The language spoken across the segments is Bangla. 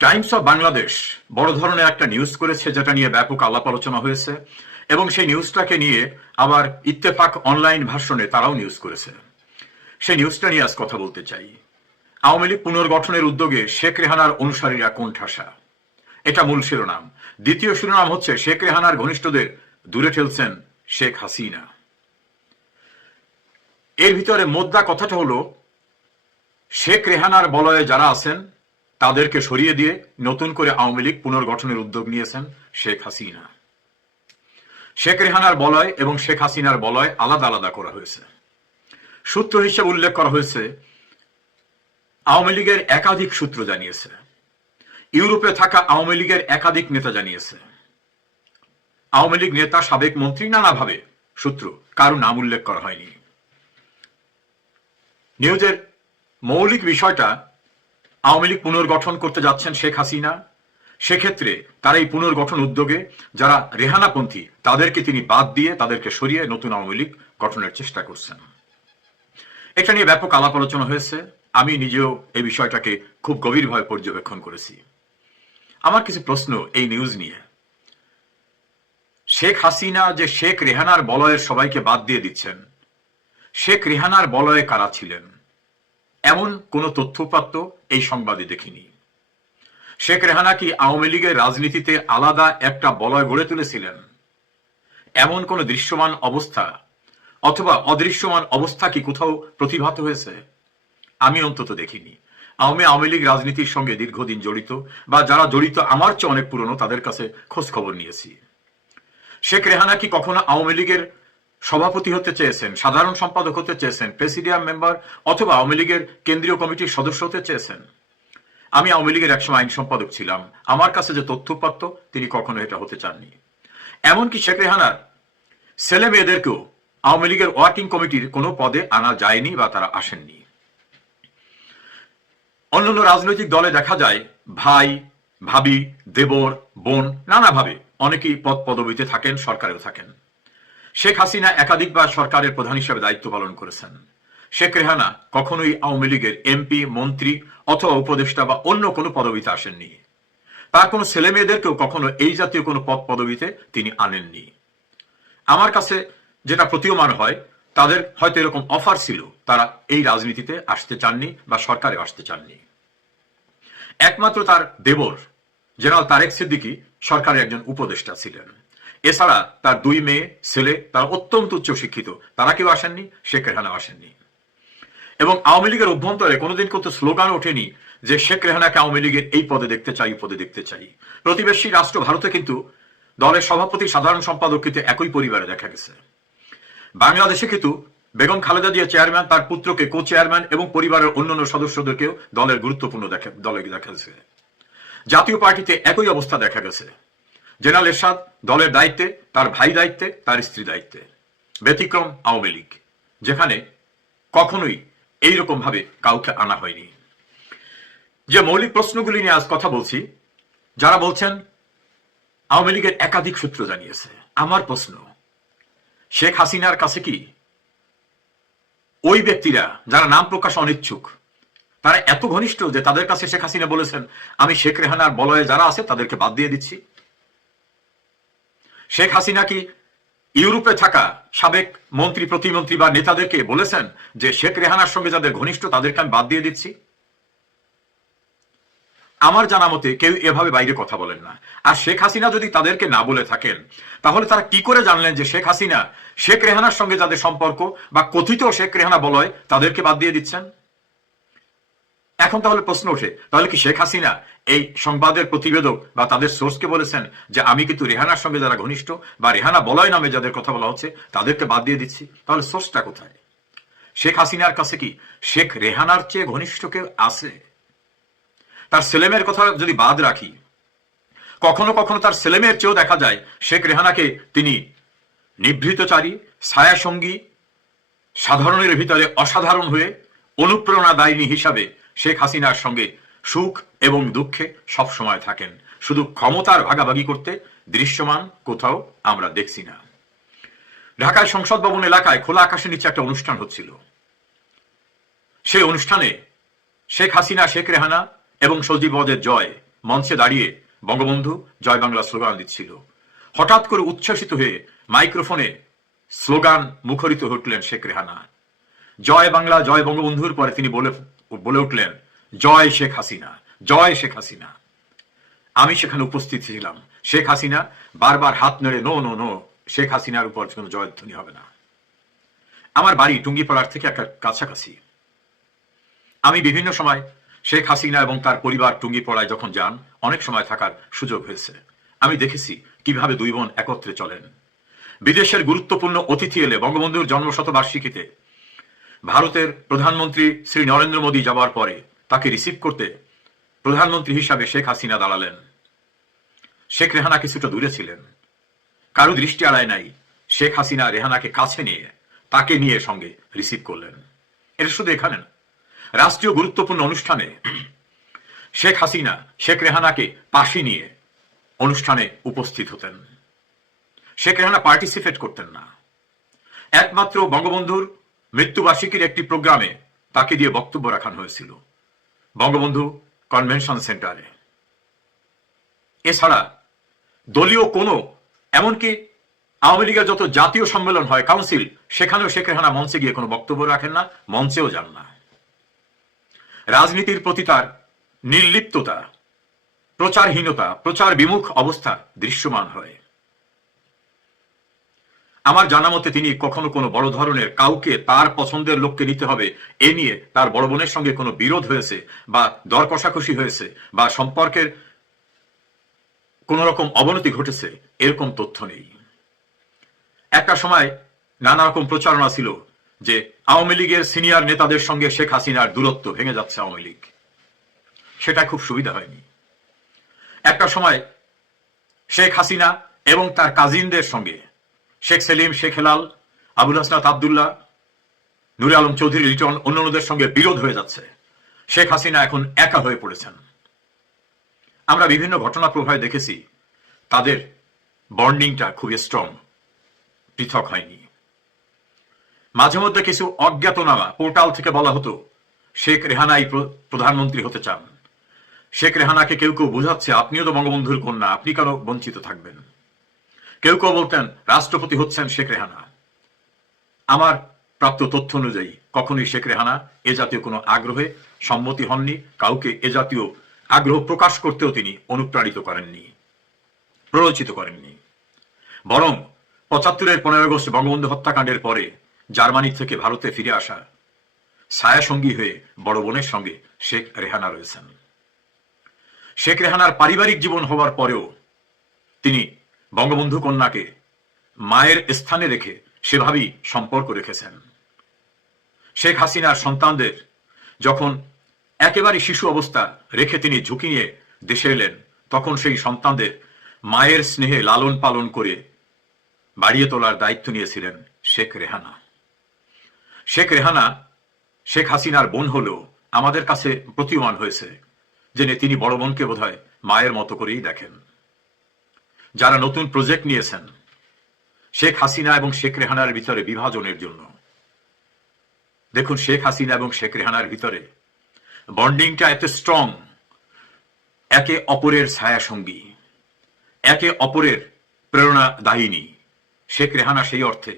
টাইমস অফ বাংলাদেশ বড় ধরনের একটা নিউজ করেছে, যেটা নিয়ে ব্যাপক আলাপ আলোচনা হয়েছে, এবং সেই নিউজটাকে নিয়ে আবার ইত্তেফাক অনলাইন ভার্সনে তারাও নিউজ করেছে। সেই নিউজটা নিয়ে আজ কথা বলতে চাই। আওয়ামী লীগ পুনর্গঠনের উদ্যোগে শেখ রেহানার অনুসারীরা কোণঠাসা, এটা মূল শিরোনাম। দ্বিতীয় শিরোনাম হচ্ছে শেখ রেহানার ঘনিষ্ঠদের দূরে ঠেলছেন শেখ হাসিনা। এর ভিতরে মোদ্দা কথাটা হলো, শেখ রেহানার বলয়ে যারা আছেন তাদেরকে সরিয়ে দিয়ে নতুন করে আওয়ামী লীগ পুনর্গঠনের উদ্যোগ নিয়েছেন শেখ হাসিনা। শেখ রেহানার বলয় এবং শেখ হাসিনার বলয় আলাদা আলাদা করা হয়েছে। সূত্র হিসেবে উল্লেখ করা হয়েছে, আওয়ামী লীগের একাধিক সূত্র জানিয়েছে, ইউরোপে থাকা আওয়ামী লীগের একাধিক নেতা জানিয়েছে, আওয়ামী লীগ নেতা সাবেক মন্ত্রী নানাভাবে সূত্র, কারো নাম উল্লেখ করা হয়নি। নিউজের মৌলিক বিষয়টা, আওয়ামী লীগ পুনর্গঠন করতে যাচ্ছেন শেখ হাসিনা, সেক্ষেত্রে তারা এই পুনর্গঠন উদ্যোগে যারা রেহানাপন্থী তাদেরকে তিনি বাদ দিয়ে তাদেরকে সরিয়ে নতুন আওয়ামী লীগ গঠনের চেষ্টা করছেন। এটা নিয়ে ব্যাপক আলাপ আলোচনা হয়েছে। আমি নিজেও এই বিষয়টাকে খুব গভীরভাবে পর্যবেক্ষণ করেছি। আমার কিছু প্রশ্ন এই নিউজ নিয়ে। শেখ হাসিনা যে শেখ রেহানার বলয়ের সবাইকে বাদ দিয়ে দিচ্ছেন, শেখ রেহানার বলয়ে কারা ছিলেন এমন কোন তথ্যপাত্র এই সংবাদে দেখিনি। শেখ রেহানা কি আওয়ামী লীগের রাজনীতিতে আলাদা একটা বলয় গড়ে তুলেছিলেন এমন কোন দৃশ্যমান অবস্থা অথবা অদৃশ্যমান অবস্থা কি কোথাও প্রতিভাত হয়েছে? আমি অন্তত দেখিনি। আওয়ামী লীগ রাজনীতির সঙ্গে দীর্ঘদিন জড়িত, বা যারা জড়িত আমার চেয়ে অনেক পুরনো, তাদের কাছে খোঁজ খবর নিয়েছি। শেখ রেহানা কি কখনো আওয়ামী লীগের সভাপতি হতে চেয়েছেন, সাধারণ সম্পাদক হতে চেয়েছেন, প্রেসিডিয়াম মেম্বার অথবা আওয়ামী লীগের কেন্দ্রীয় কমিটির সদস্য হতে চেয়েছেন? আমি আওয়ামী লীগের একসময় আইন সম্পাদক ছিলাম, আমার কাছে যে তথ্যপাত্র, তিনি কখনো এটা হতে চাননি। এমনকি শেখ রেহানার ছেলে মেয়েদেরকেও আওয়ামী লীগের ওয়ার্কিং কমিটির কোনো পদে আনা যায়নি বা তারা আসেননি। অন্যান্য রাজনৈতিক দলে দেখা যায় ভাই, ভাবি, দেবর, বোন নানাভাবে অনেকেই পদ পদবিতে থাকেন, সরকারেও থাকেন। শেখ হাসিনা একাধিকবার সরকারের প্রধান হিসেবে দায়িত্ব পালন করেছেন। শেখ রেহানা কখনোই আওয়ামী লীগের এমপি, মন্ত্রী অথবা উপদেষ্টা বা অন্য কোনো পদবিতে আসেননি। তার কোনো ছেলে মেয়েদেরকেও কখনো এই জাতীয় কোনো পদ পদবিতে তিনি আনেননি। আমার কাছে যেটা প্রতীয়মান হয়, তাদের হয়তো এরকম অফার ছিল, তারা এই রাজনীতিতে আসতে চাননি বা সরকারে আসতে চাননি। একমাত্র তার দেবর জেনারেল তারেক সিদ্দিকী সরকারের একজন উপদেষ্টা ছিলেন। এছাড়া তার দুই মেয়ে, ছেলে, তারা অত্যন্ত উচ্চ শিক্ষিত, তারা কেউ আসেননি, শেখ রেহানা আসেননি। এবং আওয়ামী লীগের অভ্যন্তরে কোনোদিন কিন্তু স্লোগান ওঠেনি যে শেখ রেহানাকে আওয়ামী লীগের এই পদে দেখতে চাই, পদে দেখতে চাই। প্রতিবেশী রাষ্ট্র ভারতে কিন্তু দলের সভাপতি, সাধারণ সম্পাদক কিন্তু একই পরিবারে দেখা গেছে। বাংলাদেশে কিন্তু বেগম খালেদা জিয়া চেয়ারম্যান, তার পুত্রকে কো চেয়ারম্যান এবং পরিবারের অন্যান্য সদস্যদেরকেও দলের গুরুত্বপূর্ণ দলে দেখা গেছে। জাতীয় পার্টিতে একই অবস্থা দেখা গেছে। জেনারেল এরশাদ দলের দায়িত্বে, তার ভাই দায়িত্বে, তার স্ত্রী দায়িত্বে। ব্যতিক্রম আওয়ামী লীগ, যেখানে কখনোই এইরকম ভাবে কাউকে আনা হয়নি। যে মৌলিক প্রশ্নগুলি নিয়ে আজ কথা বলছি, যারা বলছেন আওয়ামী লীগের একাধিক সূত্র জানিয়েছে, আমার প্রশ্ন, শেখ হাসিনার কাছে কি ওই ব্যক্তিরা যারা নাম প্রকাশ অনিচ্ছুক, তারা এত ঘনিষ্ঠ যে তাদের কাছে শেখ হাসিনা বলেছেন আমি শেখ রেহানার বলয়ে যারা আছে তাদেরকে বাদ দিয়ে দিচ্ছি? শেখ হাসিনা কি ইউরোপে থাকা সাবেক মন্ত্রী, প্রতিমন্ত্রী বা নেতাদেরকে বলেছেন যে শেখ রেহানার সঙ্গে যাদের ঘনিষ্ঠ তাদেরকে আমি বাদ দিয়ে দিচ্ছি? আমার জানা মতে কেউ এভাবে বাইরে কথা বলেন না। আর শেখ হাসিনা যদি তাদেরকে না বলে থাকেন, তাহলে তারা কি করে জানলেন যে শেখ হাসিনা শেখ রেহানার সঙ্গে যাদের সম্পর্ক বা কথিত শেখ রেহানা বলয় তাদেরকে বাদ দিয়ে দিচ্ছেন? এখন তাহলে প্রশ্ন ওঠে, তাহলে কি শেখ হাসিনা এই সংবাদের প্রতিবেদক বা তাদের সোর্সকে বলেছেন যে আমি কিন্তু রেহানার সঙ্গে যারা ঘনিষ্ঠ বা রেহানা বলয় নামে যাদের কথা বলা হচ্ছে তাদেরকে বাদ দিয়ে দিচ্ছি? তাহলে সোর্সটা কোথায়? শেখ হাসিনার কাছে কি শেখ রেহানার চেয়ে ঘনিষ্ঠ কেউ আছে? তার ছেলেমেয়ের কথা যদি বাদ রাখি, কখনো কখনো তার ছেলেমেয়ের চেয়েও দেখা যায় শেখ রেহানাকে তিনি নিভৃতচারী, ছায়াসঙ্গী, সাধারণের ভিতরে অসাধারণ হয়ে অনুপ্রেরণাদায়িনী হিসাবে শেখ হাসিনার সঙ্গে সুখ এবং দুঃখে সবসময় থাকেন। শুধু ক্ষমতার ভাগাভাগি করতে দৃশ্যমান কোথাও আমরা দেখছি না। ঢাকায় সংসদ ভবন এলাকায় খোলা আকাশের নিচে একটা অনুষ্ঠান হচ্ছিল। সেই অনুষ্ঠানে শেখ হাসিনা, শেখ রেহানা এবং সজীব ওয়াজেদ জয় মঞ্চে দাঁড়িয়ে বঙ্গবন্ধু জয় বাংলা স্লোগান দিচ্ছিল। হঠাৎ করে উচ্ছ্বসিত হয়ে মাইক্রোফোনে স্লোগান মুখরিত উঠলেন শেখ রেহানা। জয় বাংলা জয় বঙ্গবন্ধুর পরে তিনি বলে উঠলেন, জয় শেখ হাসিনা, জয় শেখ হাসিনা। আমি সেখানে উপস্থিত ছিলাম। শেখ হাসিনা বারবার হাত নেড়ে, নো নো নো, শেখ হাসিনার উপর কোনো জয়ধ্বনি হবে না। আমার বাড়ি টুঙ্গিপাড়ার থেকে একটা কাছাকাছি। আমি বিভিন্ন সময় শেখ হাসিনা এবং তার পরিবার টুঙ্গিপাড়ায় যখন যান, অনেক সময় থাকার সুযোগ হয়েছে। আমি দেখেছি কিভাবে দুই বোন একত্রে চলেন। বিদেশের গুরুত্বপূর্ণ অতিথি এলে বঙ্গবন্ধুর জন্মশতবার্ষিকীতে ভারতের প্রধানমন্ত্রী শ্রী নরেন্দ্র মোদী যাওয়ার পরে তাকে রিসিভ করতে প্রধানমন্ত্রী হিসাবে শেখ হাসিনা দাঁড়ালেন। শেখ রেহানা কিছুটা দূরে ছিলেন। কারো দৃষ্টি এড়ায় নাই। শেখ হাসিনা রেহানাকে কাছে নিয়ে তাকে নিয়ে সঙ্গে রিসিভ করলেন। এটা শুধু এখানে না, রাষ্ট্রীয় গুরুত্বপূর্ণ অনুষ্ঠানে শেখ হাসিনা শেখ রেহানাকে পাশে নিয়ে অনুষ্ঠানে উপস্থিত হতেন। শেখ রেহানা পার্টিসিপেট করতেন না। একমাত্র বঙ্গবন্ধুর মৃত্যুবার্ষিকীর একটি প্রোগ্রামে তাকে দিয়ে বক্তব্য রাখানো হয়েছিল বঙ্গবন্ধু কনভেনশন সেন্টারে। এছাড়া দলীয় কোনো, এমনকি আওয়ামী লীগের যত জাতীয় সম্মেলন হয়, কাউন্সিল, সেখানেও শেখ রেহানা মঞ্চে গিয়ে কোনো বক্তব্য রাখেন না, মঞ্চেও যান না। রাজনীতির প্রতি তার নির্লিপ্ততা, প্রচারহীনতা, প্রচার বিমুখ অবস্থা দৃশ্যমান হয়। আমার জানা মতে তিনি কখনো কোনো বড় ধরনের কাউকে তার পছন্দের লোককে নিতে হবে এ নিয়ে তার বড় বোনের সঙ্গে কোনো বিরোধ হয়েছে বা দর কষাকষি হয়েছে বা সম্পর্কের কোন রকম অবনতি ঘটেছে, এরকম তথ্য নেই। একটা সময় নানা রকম প্রচারণা ছিল যে আওয়ামী লীগের সিনিয়র নেতাদের সঙ্গে শেখ হাসিনার দূরত্ব ভেঙে যাচ্ছে আওয়ামী লীগ। সেটা খুব সুবিধা হয়নি। একটা সময় শেখ হাসিনা এবং তার কাজিনদের সঙ্গে শেখ সেলিম, শেখ হেলাল, আবুল হাসনাত আবদুল্লাহ, নুরে আলম চৌধুরী লিটন, অন্যান্যদের সঙ্গে বিরোধ হয়ে যাচ্ছে। শেখ হাসিনা এখন একা হয়ে পড়েছেন। আমরা বিভিন্ন ঘটনা প্রবাহে দেখেছি তাদের বন্ডিংটা খুবই স্ট্রং, পৃথক হয়নি। মাঝে মধ্যে কিছু অজ্ঞাতনামা পোর্টাল থেকে বলা হতো শেখ রেহানাই প্রধানমন্ত্রী হতে চান। শেখ রেহানাকে কেউ কেউ বোঝাচ্ছে, আপনিও তো বঙ্গবন্ধুর কন্যা, আপনি কেন বঞ্চিত থাকবেন। কেউ কেউ বলতেন রাষ্ট্রপতি হচ্ছেন শেখ রেহানা। আমার প্রাপ্ত তথ্য অনুযায়ী কখনোই শেখ রেহানা এ জাতীয় কোনো আগ্রহে সম্মতি হননি, কাউকে এ জাতীয় আগ্রহ প্রকাশ করতেও তিনি অনুপ্রাণিত করেননি, প্ররোচিত করেননি। বরং ৭৫-এর ১৫ আগস্ট বঙ্গবন্ধু হত্যাকাণ্ডের পরে জার্মানি থেকে ভারতে ফিরে আসা ছায়াসঙ্গী হয়ে বড় বোনের সঙ্গে শেখ রেহানা রয়েছেন। শেখ রেহানার পারিবারিক জীবন হওয়ার পরেও তিনি বঙ্গবন্ধু কন্যাকে মায়ের স্থানে রেখে সেভাবেই সম্পর্ক রেখেছেন। শেখ হাসিনার সন্তানদের যখন একেবারে শিশু অবস্থা রেখে তিনি ঝুঁকি নিয়ে দেশে এলেন, তখন সেই সন্তানদের মায়ের স্নেহে লালন পালন করে বাড়িয়ে তোলার দায়িত্ব নিয়েছিলেন শেখ রেহানা। শেখ রেহানা শেখ হাসিনার বোন হলেও আমাদের কাছে প্রতীয়মান হয়েছে যে তিনি বড় বোনকে বোধহয় মায়ের মতো করেই দেখেন। যারা নতুন প্রজেক্ট নিয়েছেন শেখ হাসিনা এবং শেখ রেহানার ভিতরে বিভাজনের জন্য, দেখুন শেখ হাসিনা এবং শেখ রেহানার ভিতরে বন্ডিংটা এত স্ট্রং, একে অপরের ছায়াসঙ্গী, একে অপরের প্রেরণাদায়িনী। শেখ রেহানা সেই অর্থে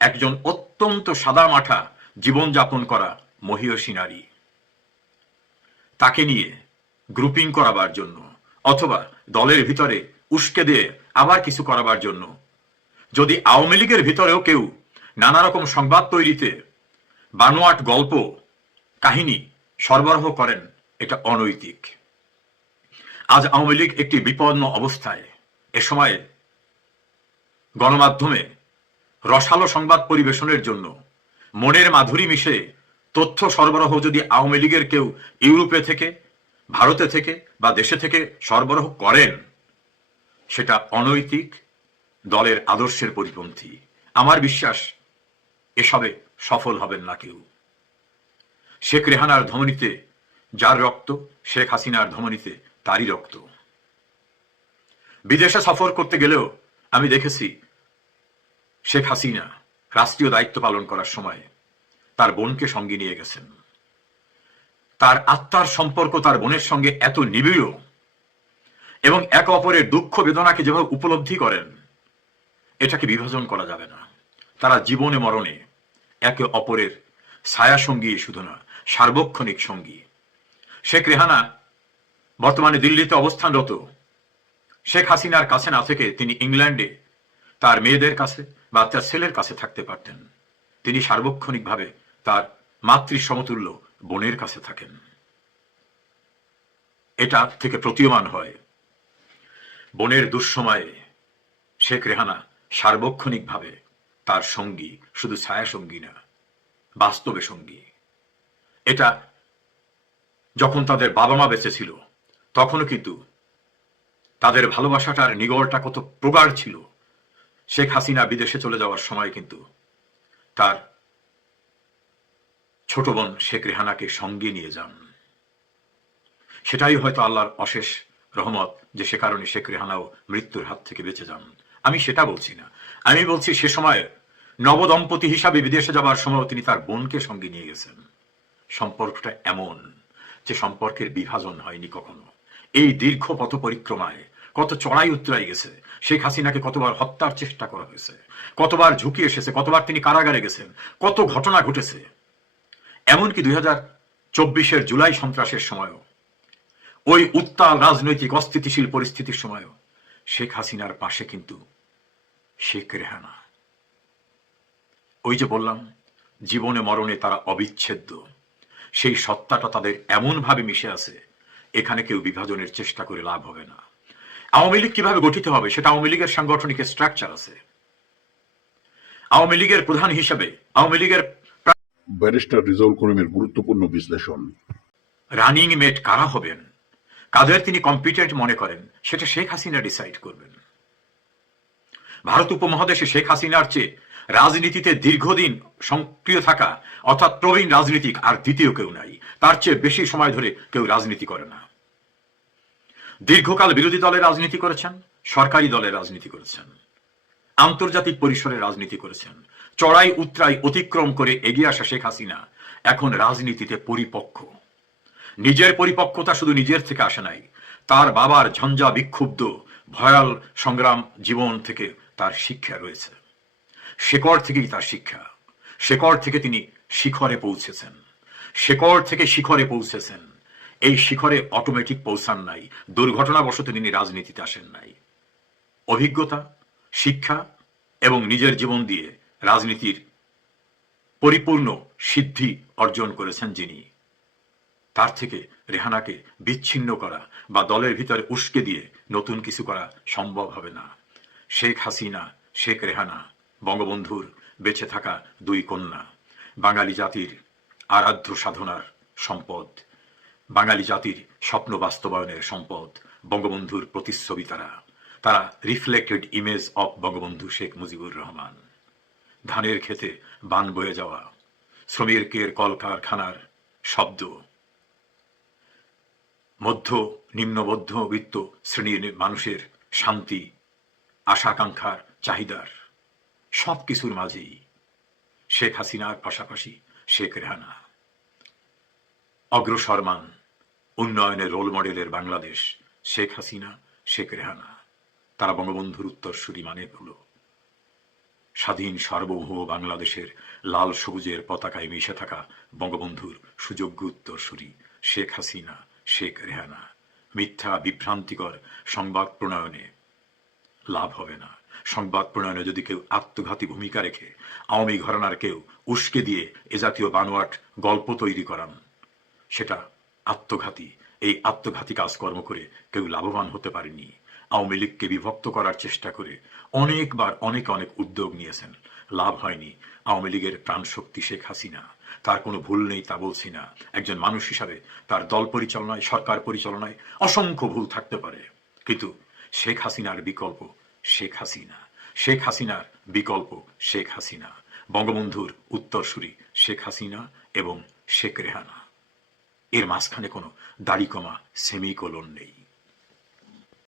একজন অত্যন্ত সাদামাঠা জীবনযাপন করা মহিয়সী নারী। তাকে নিয়ে গ্রুপিং করাবার জন্য অথবা দলের ভিতরে উস্কে দিয়ে আবার কিছু করাবার জন্য যদি আওয়ামী লীগের ভিতরেও কেউ নানা রকম সংবাদ তৈরিতে বানোয়াট গল্প কাহিনী সরবরাহ করেন, এটা অনৈতিক। আজ আওয়ামী লীগ একটি বিপন্ন অবস্থায়। এ সময়ে গণমাধ্যমে রসালো সংবাদ পরিবেশনের জন্য মনের মাধুরী মিশে তথ্য সরবরাহ যদি আওয়ামী লীগের কেউ ইউরোপে থেকে, ভারতে থেকে বা দেশে থেকে সরবরাহ করেন, সেটা অনৈতিক, দলের আদর্শের পরিপন্থী। আমার বিশ্বাস এসবে সফল হবেন না কেউ। শেখ রেহানার ধমনীতে যার রক্ত, শেখ হাসিনার ধমনীতে তারই রক্ত। বিদেশে সফর করতে গেলেও আমি দেখেছি শেখ হাসিনা রাষ্ট্রীয় দায়িত্ব পালন করার সময় তার বোনকে সঙ্গে নিয়ে গেছেন। তার আত্মার সম্পর্ক তার বোনের সঙ্গে এত নিবিড় এবং একে অপরের দুঃখ বেদনাকে যেভাবে উপলব্ধি করেন, এটাকে বিভাজন করা যাবে না। তারা জীবনে মরণে একে অপরের ছায়া সঙ্গী শুধু না, সার্বক্ষণিক সঙ্গী। শেখ রেহানা বর্তমানে দিল্লিতে অবস্থানরত। শেখ হাসিনার কাছে না থেকে তিনি ইংল্যান্ডে তার মেয়েদের কাছে বা তার ছেলের কাছে থাকতে পারতেন। তিনি সার্বক্ষণিকভাবে তার মাতৃ সমতুল্য বোনের কাছে থাকেন। এটা থেকে প্রতীয়মান হয় বোনের দুঃসময়ে শেখ রেহানা সার্বক্ষণিকভাবে তার সঙ্গী, শুধু ছায়া সঙ্গী না, বাস্তবে সঙ্গী। এটা যখন তাদের বাবা মা বেঁচে ছিল তখনও কিন্তু তাদের ভালোবাসাটার নিগড়টা কত প্রগাঢ় ছিল। শেখ হাসিনা বিদেশে চলে যাওয়ার সময় কিন্তু তার ছোট বোন শেখ রেহানাকে সঙ্গে নিয়ে যান। সেটাই হয়তো আল্লাহর অশেষ রহমত যে সে কারণে শেখ রেহানাও মৃত্যুর হাত থেকে বেঁচে যান। আমি সেটা বলছি না, আমি বলছি সে সময় নবদম্পতি হিসাবে বিদেশে যাবার সময় তিনি তার বোনকে সঙ্গে নিয়ে গেছেন। সম্পর্কটা এমন যে সম্পর্কের বিভাজন হয়নি কখনো। এই দীর্ঘ পথ পরিক্রমায় কত চড়াই উতরাই গেছে। শেখ হাসিনাকে কতবার হত্যার চেষ্টা করা হয়েছে, কতবার ঝুঁকি এসেছে, কতবার তিনি কারাগারে গেছেন, কত ঘটনা ঘটেছে। এমনকি 2024 জুলাই সন্ত্রাসের সময়ও, ওই উত্তাল রাজনৈতিক অস্থিতিশীল পরিস্থিতির সময়ও শেখ হাসিনার পাশে কিন্তু শেখ রেহানা। ওই যে বললাম, জীবনে মরণে তারা অবিচ্ছেদ্য। সেই সত্তাটা তাদের এমনভাবে মিশে আছে, এখানে কেউ বিভাজনের চেষ্টা করে লাভ হবে না। আওয়ামী লীগ কিভাবে গঠিত হবে সেটা আওয়ামী লীগের সাংগঠনিক স্ট্রাকচার আছে। আওয়ামী লীগের প্রধান হিসেবে আওয়ামী লীগের ব্যারিস্টার রিজাউল করিমের গুরুত্বপূর্ণ বিশ্লেষণ। রানিং মেট কারা হবেন, কাদের তিনি কম্পিটেন্ট মনে করেন, সেটা শেখ হাসিনা ডিসাইড করবেন। ভারত উপমহাদেশে শেখ হাসিনার চেয়ে রাজনীতিতে দীর্ঘদিন সক্রিয় থাকা অর্থাৎ প্রবীণ রাজনীতিক আর দ্বিতীয় কেউ নাই। তার চেয়ে বেশি সময় ধরে কেউ রাজনীতি করে না। দীর্ঘকাল বিরোধী দলের রাজনীতি করেছেন, সরকারি দলের রাজনীতি করেছেন, আন্তর্জাতিক পরিসরে রাজনীতি করেছেন। চড়াই উতরাই অতিক্রম করে এগিয়ে আসা শেখ হাসিনা এখন রাজনীতিতে পরিপক্ক। নিজের পরিপক্কতা শুধু নিজের থেকে আসে নাই, তার বাবার ঝঞ্ঝা বিক্ষুব্ধ ভয়াল সংগ্রাম জীবন থেকে তার শিক্ষা রয়েছে। শেকড় থেকেই তার শিক্ষা, শেকড় থেকে তিনি শিখরে পৌঁছেছেন, শেকড় থেকে শিখরে পৌঁছেছেন। এই শিখরে অটোমেটিক পৌঁছান নাই, দুর্ঘটনাবশত তিনি রাজনীতিতে আসেন নাই। অভিজ্ঞতা, শিক্ষা এবং নিজের জীবন দিয়ে রাজনীতির পরিপূর্ণ সিদ্ধি অর্জন করেছেন যিনি, তার থেকে রেহানাকে বিচ্ছিন্ন করা বা দলের ভিতরে উস্কে দিয়ে নতুন কিছু করা সম্ভব হবে না। শেখ হাসিনা, শেখ রেহানা বঙ্গবন্ধুর বেঁচে থাকা দুই কন্যা, বাঙালি জাতির আরাধ্য সাধনার সম্পদ, বাঙালি জাতির স্বপ্ন বাস্তবায়নের সম্পদ, বঙ্গবন্ধুর প্রতিচ্ছবি। তারা reflected image of Bangabandhu Sheikh Mujibur Rahman. ধানের খেতে বান বয়ে যাওয়া, শ্রমিকের কলকারখানার শব্দ, মধ্য নিম্ন মধ্যবিত্ত শ্রেণীর মানুষের শান্তি, আশাকাঙ্ক্ষার চাহিদার সবকিছুর মাঝেই শেখ হাসিনার পাশাপাশি শেখ রেহানা। অগ্রসরমান উন্নয়নের রোল মডেলের বাংলাদেশ শেখ হাসিনা, শেখ রেহানা। তারা বঙ্গবন্ধুর উত্তরসূরি, মানে হলো স্বাধীন সার্বভৌম বাংলাদেশের লাল সবুজের পতাকায় মিশে থাকা বঙ্গবন্ধুর সুযোগ্য উত্তরসূরি শেখ হাসিনা, শেখ রেহানা। মিথ্যা বিভ্রান্তিকর সংবাদ প্রণয়নে লাভ হবে না। সংবাদ প্রণয়নে যদি কেউ আত্মঘাতী ভূমিকা রেখে আওয়ামী ঘরানার কেউ উস্কে দিয়ে এ জাতীয় বানোয়াট গল্প তৈরি করান, সেটা আত্মঘাতী। এই আত্মঘাতী কাজকর্ম করে কেউ লাভবান হতে পারেনি। আওয়ামী লীগকে বিভক্ত করার চেষ্টা করে অনেকবার অনেক উদ্যোগ নিয়েছেন, লাভ হয়নি। আওয়ামী লীগের প্রাণশক্তি শেখ হাসিনা, তার কোনো ভুল নেই তা বলছি না। একজন মানুষ হিসাবে তার দল পরিচালনায়, সরকার পরিচালনায় অসংখ্য ভুল থাকতে পারে, কিন্তু শেখ হাসিনার বিকল্প শেখ হাসিনা, শেখ হাসিনার বিকল্প শেখ হাসিনা, বঙ্গবন্ধুর উত্তরসূরি শেখ হাসিনা এবং শেখ রেহানা। এর মাঝখানে কোনো দাড়ি কমা সেমিকোলন নেই।